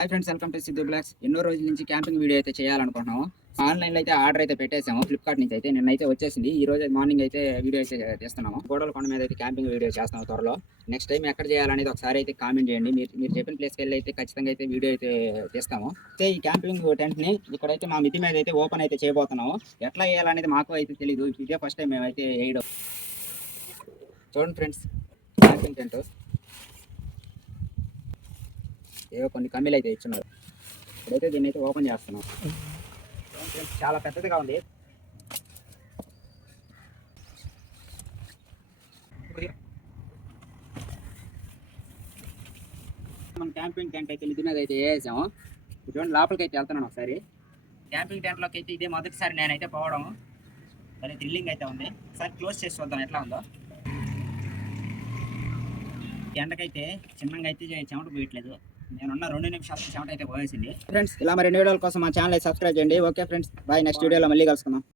Hi friends, welcome to Siddhu blogs. ఎన్నో రోజుల నుంచి క్యాంపింగ్ వీడియో అయితే చేయాలనుకుంటున్నాము. ఆన్లైన్లో అయితే ఆర్డర్ అయితే పెట్టేసాము ఫ్లిప్కార్ట్ నుంచి. అయితే నిన్నైతే వచ్చేసింది. ఈ రోజు మార్నింగ్ అయితే వీడియో అయితే తీస్తున్నాము. గోడల కొండ మీద అయితే క్యాంపింగ్ వీడియో చేస్తాము త్వరలో. నెక్స్ట్ టైం ఎక్కడ చేయాలనేది ఒకసారి అయితే కామెంట్ చేయండి. మీరు చెప్పిన ప్లేస్కి వెళ్ళి అయితే ఖచ్చితంగా అయితే వీడియో అయితే తీస్తాము. అయితే ఈ క్యాంపింగ్ టెంట్ని ఇక్కడైతే మా మిద్ది మీద అయితే ఓపెన్ అయితే చేయబోతున్నాము. ఎట్లా వేయాలనేది మాకు అయితే తెలియదు. ఇదే ఫస్ట్ టైం మేమైతే వేయడం. చూడండి ఫ్రెండ్స్, క్యాంపింగ్ టెంట్ ఏవో కొన్ని కమ్మీలు అయితే ఇచ్చున్నారు. ఇప్పుడైతే దీన్ని అయితే ఓపెన్ చేస్తున్నాం. చాలా పెద్దదిగా ఉంది. మన క్యాంపింగ్ టెంట్ అయితే మిద్ది మీద అయితే వేసాము. చూడండి, లోపలికి అయితే వెళ్తున్నాను ఒకసారి. క్యాంపింగ్ టెంట్లోకి అయితే ఇదే మొదటిసారి నేనైతే పోవడం. దాని థ్రిల్లింగ్ అయితే ఉంది. ఒకసారి క్లోజ్ చేసి చూద్దాం ఎట్లా ఉందో. ఎండకైతే చిన్నగా అయితే చెమట పోయట్లేదు. నేనున్న 2 నిమిషాలు చెమట అయితే పోయేసింది. ఫ్రెండ్స్, ఇలా మరిన్ని వీడియోల కోసం మా ఛానల్ అయితే సబ్స్క్రైబ్ చేయండి. Okay friends, bye. నెక్స్ట్ వీడియోలో మళ్ళీ కలుసుకుందాం.